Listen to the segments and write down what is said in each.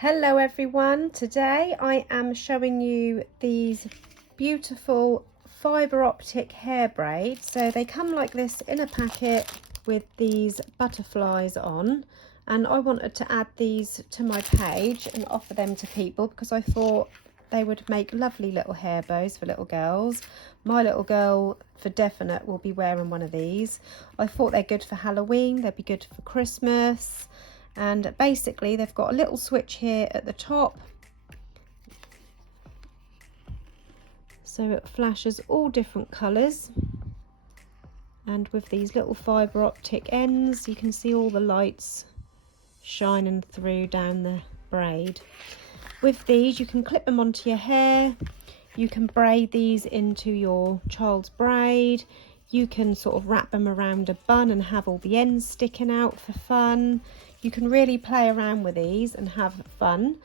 Hello everyone, today I am showing you these beautiful fibre optic hair braids. So they come like this in a packet with these butterflies on, and I wanted to add these to my page and offer them to people because I thought they would make lovely little hair bows for little girls. My little girl for definite will be wearing one of these. I thought they're good for Halloween, they'd be good for Christmas. And basically they've got a little switch here at the top, so it flashes all different colours, and with these little fibre optic ends you can see all the lights shining through down the braid. With these you can clip them onto your hair, you can braid these into your child's braid, you can sort of wrap them around a bun and have all the ends sticking out for fun. You can really play around with these and have fun.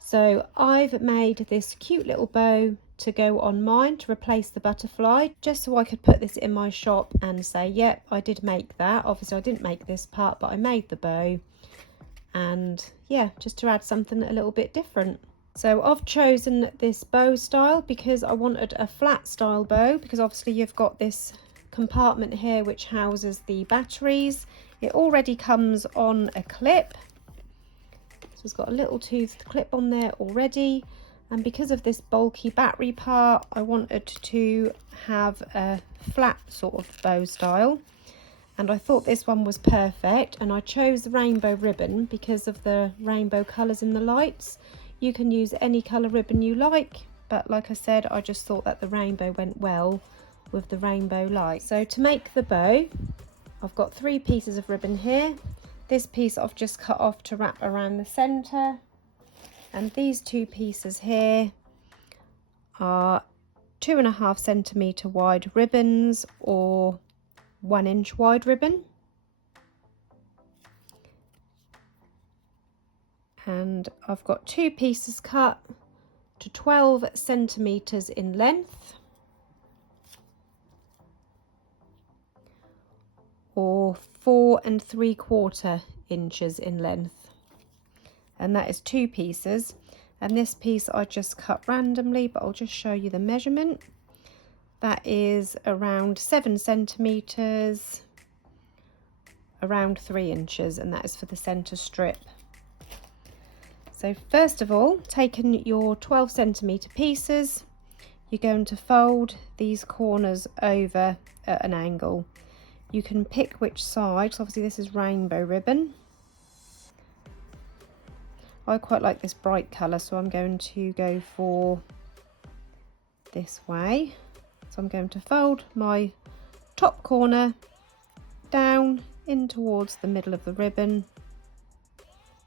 So I've made this cute little bow to go on mine to replace the butterfly, just so I could put this in my shop and say, yep, I did make that. Obviously I didn't make this part, but I made the bow. And yeah, just to add something a little bit different. So I've chosen this bow style because I wanted a flat style bow, because obviously you've got this compartment here which houses the batteries. It already comes on a clip, so it's got a little toothed clip on there already, and because of this bulky battery part I wanted to have a flat sort of bow style, and I thought this one was perfect, and I chose the rainbow ribbon because of the rainbow colours in the lights. You can use any colour ribbon you like, but like I said, I just thought that the rainbow went well with the rainbow light. So to make the bow, I've got 3 pieces of ribbon here. This piece I've just cut off to wrap around the centre, and these 2 pieces here are 2.5 centimetre wide ribbons or 1 inch wide ribbon, and I've got 2 pieces cut to 12 centimetres in length, or 4 3/4 inches in length, and that is 2 pieces. And this piece I just cut randomly, but I'll just show you the measurement. That is around 7 centimetres, around 3 inches, and that is for the centre strip. So first of all, taking your 12 centimetre pieces, you're going to fold these corners over at an angle. You can pick which side, so obviously this is rainbow ribbon. I quite like this bright colour, so I'm going to go for this way. So I'm going to fold my top corner down in towards the middle of the ribbon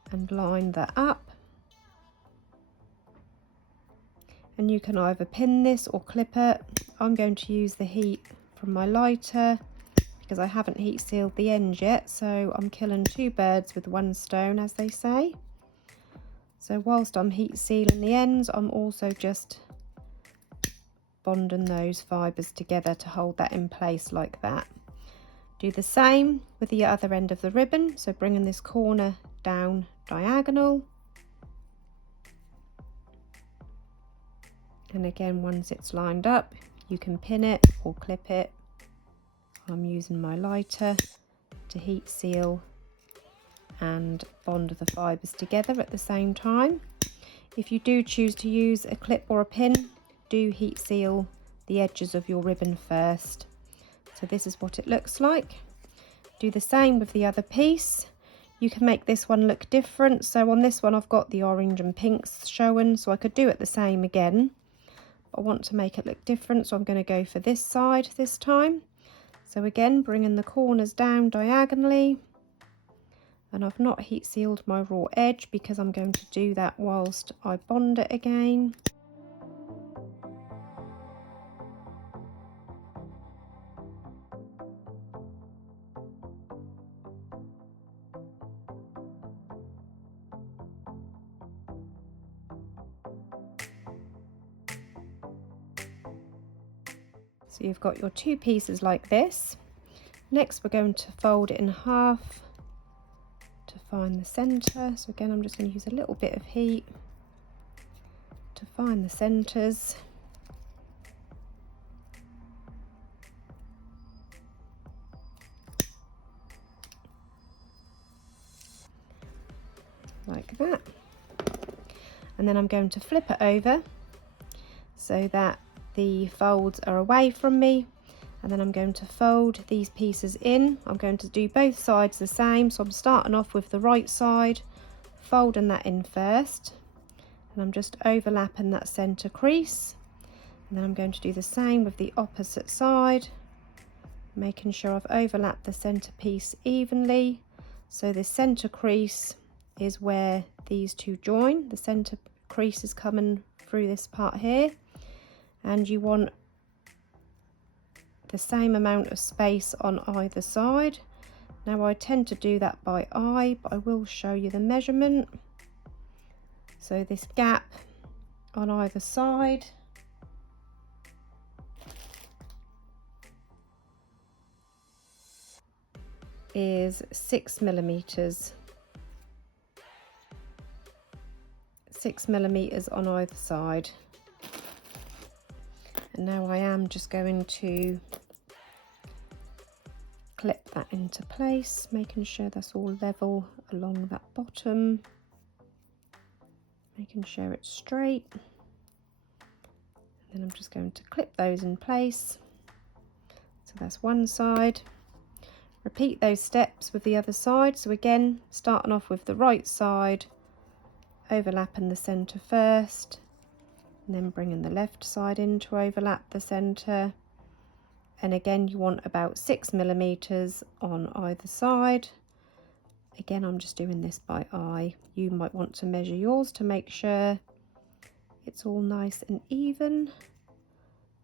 and line that up. And you can either pin this or clip it. I'm going to use the heat from my lighter because I haven't heat sealed the ends yet, so I'm killing 2 birds with 1 stone, as they say. So whilst I'm heat sealing the ends, I'm also just bonding those fibres together to hold that in place like that. Do the same with the other end of the ribbon, so bringing this corner down diagonal. And again, once it's lined up, you can pin it or clip it. I'm using my lighter to heat seal and bond the fibres together at the same time. If you do choose to use a clip or a pin, do heat seal the edges of your ribbon first. So this is what it looks like. Do the same with the other piece. You can make this one look different. So on this one I've got the orange and pinks showing, so I could do it the same again. I want to make it look different, so I'm going to go for this side this time. So again, bringing the corners down diagonally, and I've not heat sealed my raw edge because I'm going to do that whilst I bond it again. So you've got your 2 pieces like this. Next we're going to fold it in half to find the centre. So again, I'm just going to use a little bit of heat to find the centres. Like that. And then I'm going to flip it over so that the folds are away from me, and then I'm going to fold these pieces in. I'm going to do both sides the same, so I'm starting off with the right side, folding that in first, and I'm just overlapping that centre crease, and then I'm going to do the same with the opposite side, making sure I've overlapped the centre piece evenly. So the centre crease is where these two join. The centre crease is coming through this part here, and you want the same amount of space on either side. Now I tend to do that by eye, but I will show you the measurement. So this gap on either side is 6 millimeters. 6 millimeters on either side. And now I am just going to clip that into place, making sure that's all level along that bottom, making sure it's straight. And then I'm just going to clip those in place. So that's one side. Repeat those steps with the other side. So again, starting off with the right side, overlapping the centre first, and then bringing the left side in to overlap the centre. And again, you want about 6 millimeters on either side. Again, I'm just doing this by eye. You might want to measure yours to make sure it's all nice and even.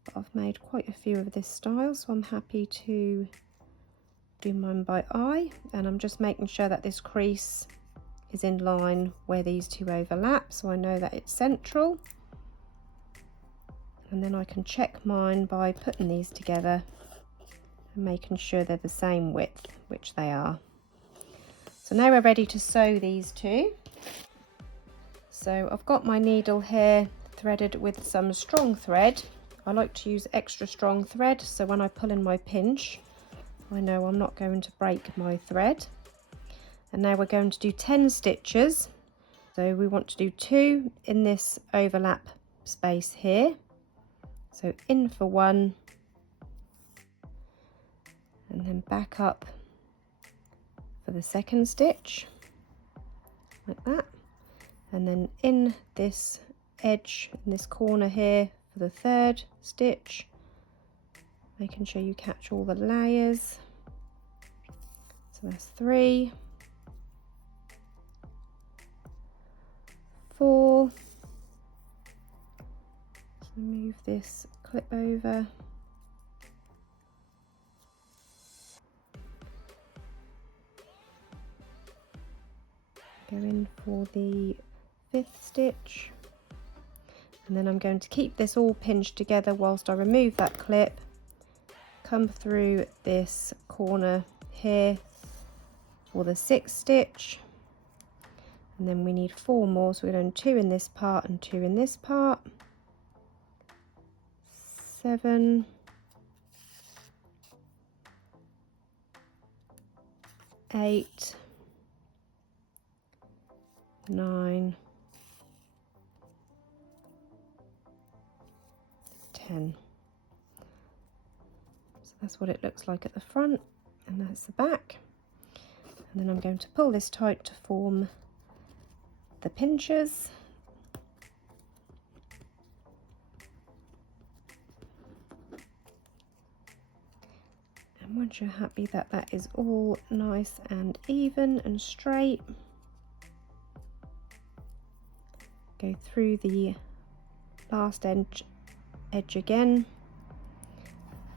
But I've made quite a few of this style, so I'm happy to do mine by eye. And I'm just making sure that this crease is in line where these two overlap, so I know that it's central. And then I can check mine by putting these together and making sure they're the same width, which they are. So now we're ready to sew these two. So I've got my needle here threaded with some strong thread. I like to use extra strong thread, so when I pull in my pinch, I know I'm not going to break my thread. And now we're going to do 10 stitches. So we want to do 2 in this overlap space here. So in for 1, and then back up for the second stitch, like that. And then in this edge, in this corner here for the third stitch, making sure you catch all the layers. So that's 3, 4. So move this clip over. Go in for the 5th stitch, and then I'm going to keep this all pinched together whilst I remove that clip. Come through this corner here for the 6th stitch, and then we need 4 more, so we're doing 2 in this part and 2 in this part. 7, 8, 9, 10. So that's what it looks like at the front, and that's the back. And then I'm going to pull this tight to form the pinchers. And once you're happy that that is all nice and even and straight, go through the last edge again,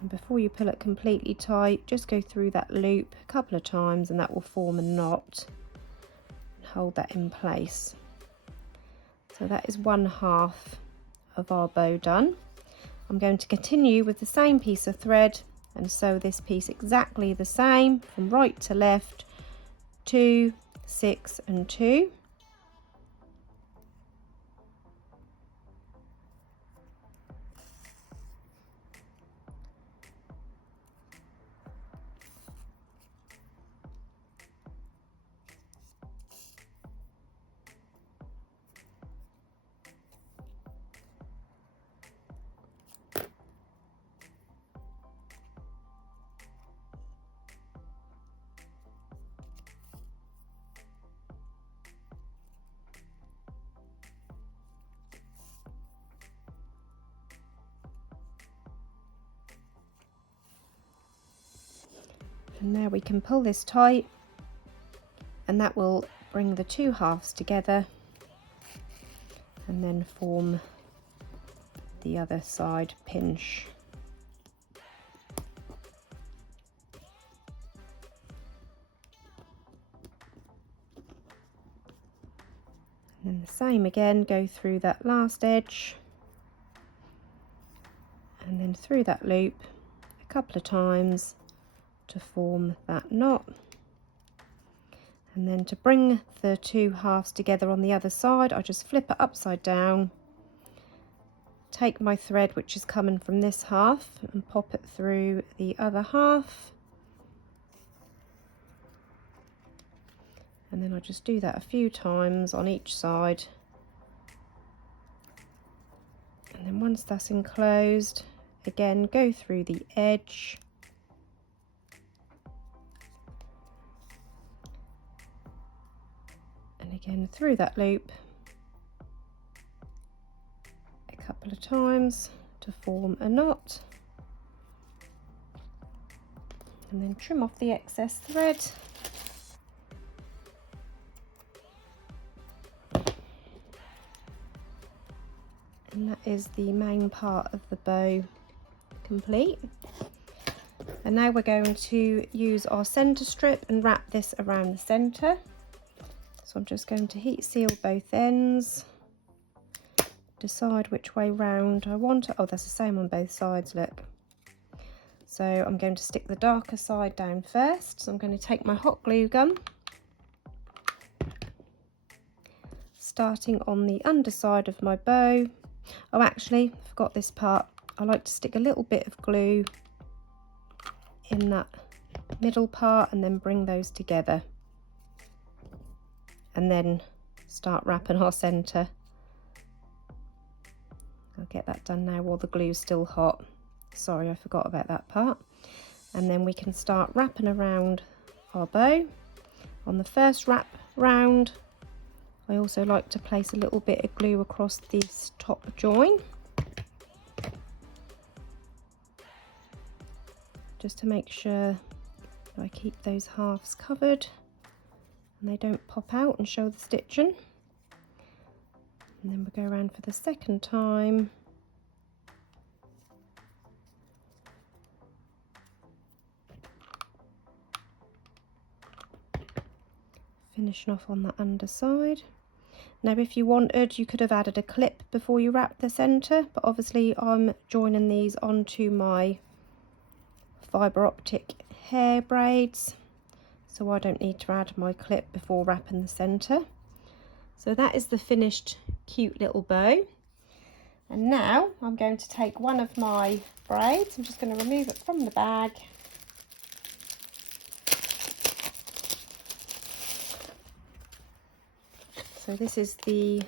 and before you pull it completely tight, just go through that loop a couple of times, and that will form a knot and hold that in place. So that is 1/2 of our bow done. I'm going to continue with the same piece of thread and sew this piece exactly the same from right to left, 2 6 and 2. And now we can pull this tight, and that will bring the two halves together and then form the other side pinch. And then the same again, go through that last edge and then through that loop a couple of times to form that knot. And then to bring the two halves together on the other side, I just flip it upside down, take my thread which is coming from this half and pop it through the other half, and then I just do that a few times on each side. And then once that's enclosed, again go through the edge and again through that loop a couple of times to form a knot, and then trim off the excess thread. And that is the main part of the bow complete. And now we're going to use our centre strip and wrap this around the centre. So I'm just going to heat seal both ends, decide which way round I want it. Oh, that's the same on both sides, look. So I'm going to stick the darker side down first. So I'm going to take my hot glue gun, starting on the underside of my bow. Oh, actually, I forgot this part. I like to stick a little bit of glue in that middle part and then bring those together, and then start wrapping our centre. I'll get that done now while the glue's still hot. Sorry, I forgot about that part. And then we can start wrapping around our bow. On the first wrap round, I also like to place a little bit of glue across this top join, just to make sure that I keep those halves covered and they don't pop out and show the stitching. And then we'll go around for the second time. Finishing off on the underside. Now if you wanted, you could have added a clip before you wrap the centre, but obviously I'm joining these onto my fibre optic hair braids, so I don't need to add my clip before wrapping the centre. So that is the finished cute little bow. And now I'm going to take one of my braids, I'm just going to remove it from the bag. So this is the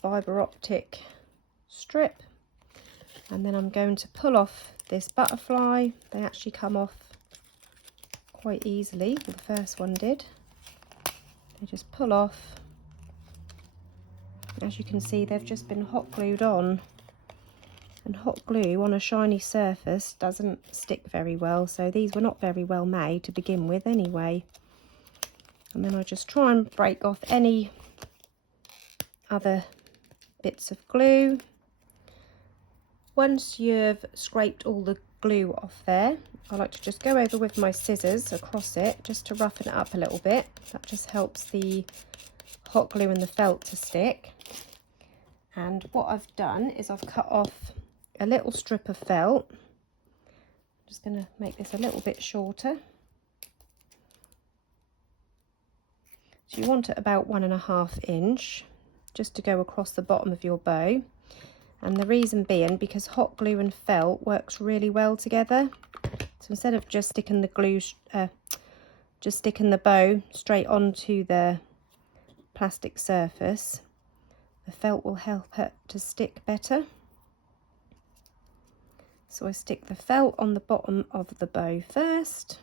fibre optic strip, and then I'm going to pull off this butterfly. They actually come off quite easily, the first one did. They just pull off. As you can see, they've just been hot glued on, and hot glue on a shiny surface doesn't stick very well, so these were not very well made to begin with anyway. And then I just try and break off any other bits of glue. Once you've scraped all the glue off there, I like to just go over with my scissors across it just to roughen it up a little bit. That just helps the hot glue and the felt to stick. And what I've done is I've cut off a little strip of felt. I'm just going to make this a little bit shorter. So you want it about 1.5 inch just to go across the bottom of your bow. And the reason being because hot glue and felt works really well together. So instead of just sticking the bow straight onto the plastic surface, the felt will help it to stick better. So I stick the felt on the bottom of the bow first,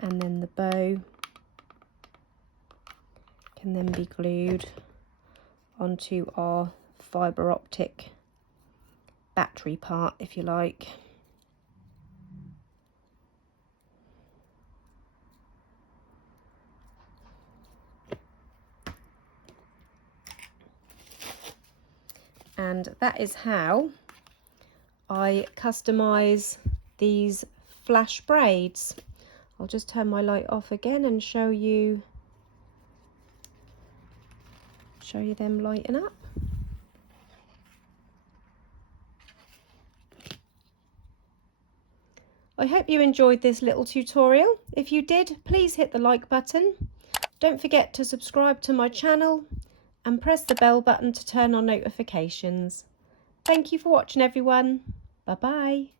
and then the bow can then be glued onto our fibre optic battery part, if you like. And that is how I customize these flash braids. I'll just turn my light off again and show you them lighting up. I hope you enjoyed this little tutorial. If you did, please hit the like button. Don't forget to subscribe to my channel and press the bell button to turn on notifications. Thank you for watching, everyone. Bye bye.